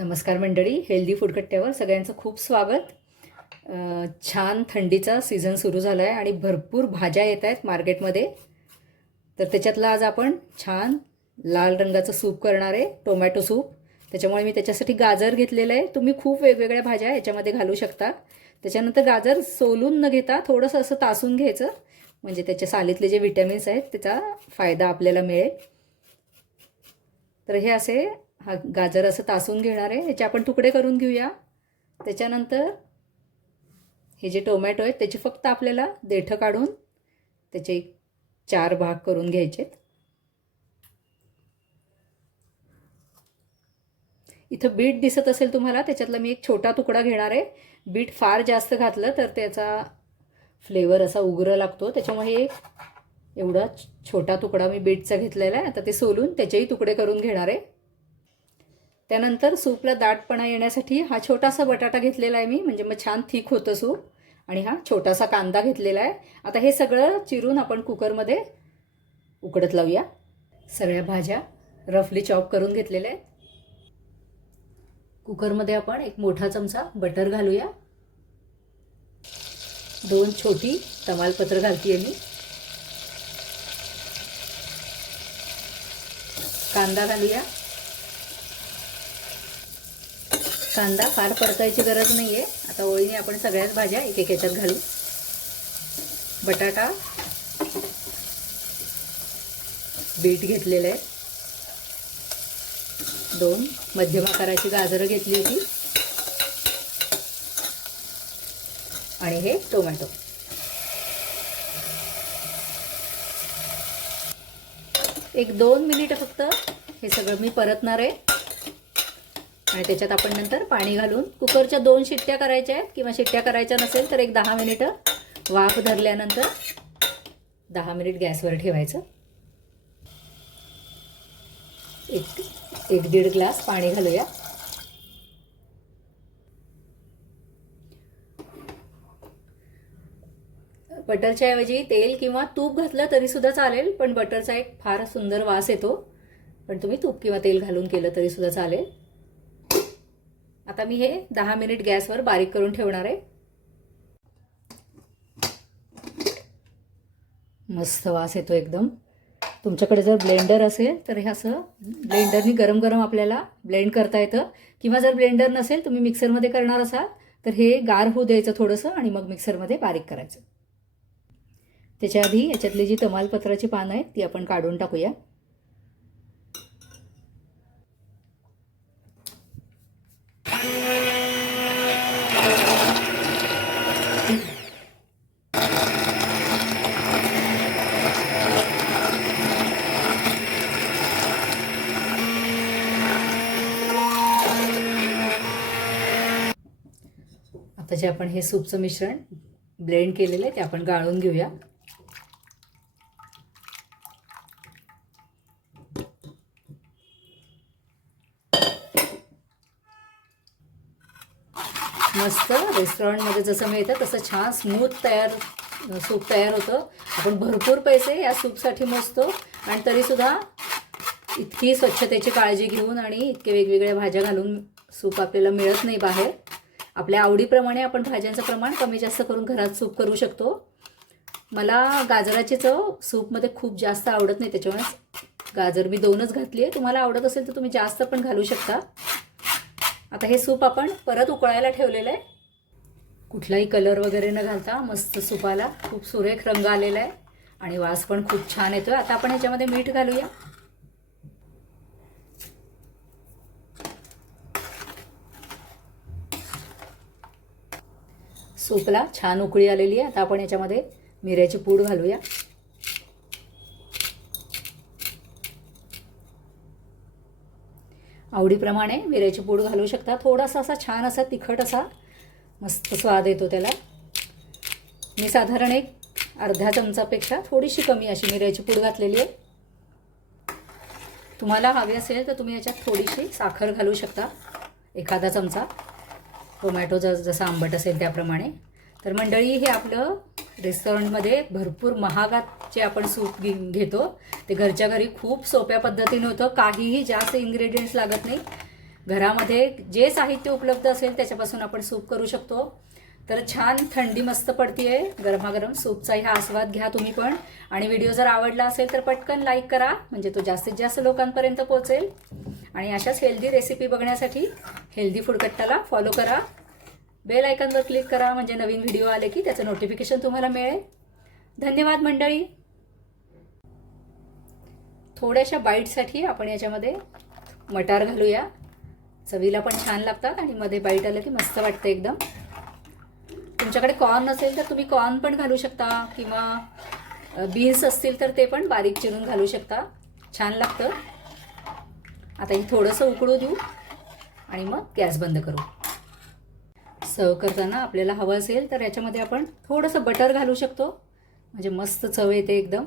नमस्कार मंडळी हेल्दी फूडकट्ट्यावर सगळ्यांचं खूप स्वागत. छान थंडीचा सीझन सुरू झाला आहे आणि भरपूर भाज्या येत आहेत मार्केटमध्ये. तर त्याच्यातलं आज आपण छान लाल रंगाचं सूप करणार आहे टोमॅटो सूप. त्याच्यामुळे मी त्याच्यासाठी गाजर घेतलेलं आहे. तुम्ही खूप वेगवेगळ्या भाज्या याच्यामध्ये घालू शकता. त्याच्यानंतर गाजर सोलून न घेता थोडंसं असं तासून घ्यायचं. म्हणजे त्याच्या सालीतले जे विटॅमिन्स आहेत त्याचा फायदा आपल्याला मिळेल. तर हे असे हा गाजर असं तासून घेणार आहे. याचे आपण तुकडे करून घेऊया. त्याच्यानंतर हे जे टोमॅटो आहेत त्याचे फक्त आपल्याला देठं काढून त्याचे एक चार भाग करून घ्यायचेत. इथं बीट दिसत असेल तुम्हाला त्याच्यातला मी एक छोटा तुकडा घेणार आहे. बीट फार जास्त घातलं तर त्याचा फ्लेवर असा उग्र लागतो. त्याच्यामुळे एक एवढा छोटा तुकडा मी बीटचा घेतलेला आहे. आता ते सोलून त्याचेही तुकडे करून घेणार आहे. त्यानंतर सूपला दाटपणा येण्यासाठी हा छोटासा बटाटा घेतलेला आहे मी म्हणजे मग छान थिक होतं सूप. आणि हा छोटासा कांदा घेतलेला आहे. आता हे सगळं चिरून आपण कुकरमध्ये उकडत लावूया. सगळ्या भाज्या रफली चॉप करून घेतलेल्या आहेत. कुकरमध्ये आपण एक मोठा चमचा बटर घालूया. दोन छोटी तमालपत्र घालतीये मी. कांदा घालूया. कांदा फार परतायची गरज नाही आहे आता ओळीने आपण सगळ्याच भाज्या एक एक याच्यात घालू. बटाटा. बीट घेतलेलं आहे दोन. मध्यम आकाराची गाजरं घेतली होती. आणि हे टोमॅटो. एक दोन मिनिट फक्त हे सगळं मी परतणार आहे. आणि त्याच्यात आपण नंतर पाणी घालून कुकरच्या दोन शिट्ट्या करायच्या आहेत. किंवा शिट्ट्या करायच्या नसेल तर एक दहा मिनिटं वाफ धरल्यानंतर दहा मिनिट गॅसवर ठेवायचं. एक एक दीड ग्लास पाणी घालूया. बटरच्या ऐवजी तेल किंवा तूप घातलं तरीसुद्धा चालेल पण बटरचा एक फार सुंदर वास येतो. पण तुम्ही तूप किंवा तेल घालून केलं तरीसुद्धा चालेल. आता मी हे दहा मिनिट गॅसवर बारीक करून ठेवणार आहे. मस्त वास येतो एकदम. तुमच्याकडे जर ब्लेंडर असेल तर हे असं ब्लेंडरनी गरम गरम आपल्याला ब्लेंड करता येतं. किंवा जर ब्लेंडर नसेल तुम्ही मिक्सरमध्ये करणार असाल तर हे गार होऊ द्यायचं थोडंसं आणि मग मिक्सरमध्ये बारीक करायचं. त्याच्या आधी याच्यातली जी तमालपत्राची पानं आहेत ती आपण काढून टाकूया. आता जे आपण हे सूपचं मिश्रण ब्लेंड केलेलं आहे ते आपण गाळून घेऊया. मस्त रेस्टॉरंटमध्ये जसं मिळतं तसं छान स्मूथ तयार सूप तयार होतं. आपण भरपूर पैसे या सूपसाठी मोजतो आणि तरीसुद्धा इतकी स्वच्छतेची काळजी घेऊन आणि इतके वेगवेगळ्या भाज्या घालून सूप आपल्याला मिळत नाही बाहेर. आपल्या आवडीप्रमाणे आपण भाज्यांचं प्रमाण कमी जास्त करून घरात सूप करू शकतो. मला गाजराची चव सूपमध्ये खूप जास्त आवडत नाही त्याच्यामुळे गाजर मी दोनच घातली आहे. तुम्हाला आवडत असेल तर तुम्ही जास्त पण घालू शकता. आता हे सूप आपण परत उकळायला ठेवलेलं आहे. कुठलाही कलर वगैरे न घालता मस्त सूपाला खूप सुरेख रंग आलेला आहे आणि वास पण खूप छान येतो आहे आता आपण ह्याच्यामध्ये मीठ घालूया. सूपला छान उकळी आलेली आहे. आता आपण याच्यामध्ये मिऱ्याची पूड घालूया. आवडीप्रमाणे मिऱ्याची पूड घालू शकता. थोडासा असा छान असा तिखट असा मस्त स्वाद येतो त्याला. मी साधारण एक अर्ध्या चमचापेक्षा थोडीशी कमी अशी मिऱ्याची पूड घातलेली आहे. तुम्हाला हवी असेल तर तुम्ही याच्यात थोडीशी साखर घालू शकता. एखादा चमचा. टोमॅटो ज जसा आंबट असेल त्याप्रमाणे. तर मंडळी हे आपलं रेस्टॉरंटमध्ये भरपूर महागात जे आपण सूप घेतो. ते घरच्या घरी खूप सोप्या पद्धतीने होतं. काहीही जास्त इन्ग्रेडियंट्स लागत नाही. घरामध्ये जे साहित्य उपलब्ध असेल त्याच्यापासून आपण सूप करू शकतो. तर छान थंडी मस्त पडतीये. गरमागरम सूपचाही हा आस्वाद घ्या तुम्ही पण. आणि व्हिडिओ जर आवडला असेल तर पटकन लाईक करा. म्हणजे तो जास्तीत जास्त लोकांपर्यंत पोहोचेल. आणि अशाच हेल्दी रेसिपी बघण्यासाठी हेल्दी फूड कट्टाला फॉलो करा. बेल आयकॉनवर क्लिक करा म्हणजे नवीन व्हिडिओ आले की त्याचं नोटिफिकेशन तुम्हाला मिळेल. धन्यवाद मंडळी. थोड्याशा बाईटसाठी आपण याच्यामध्ये मटार घालूया. चवीला पण छान लागतात आणि मध्ये बाईट आलं की मस्त वाटतं एकदम. तुमच्याकडे कॉर्न असेल तर तुम्ही कॉर्न पण घालू शकता किंवा बीन्स असतील तर ते पण बारीक चिरून घालू शकता. छान लागतं. आता हे थोडंसं उकळू देऊ आणि मग गॅस बंद करू. सर्व करताना आपल्याला हवं असेल तर याच्यामध्ये आपण थोडंसं बटर घालू शकतो. म्हणजे मस्त चव येते एकदम.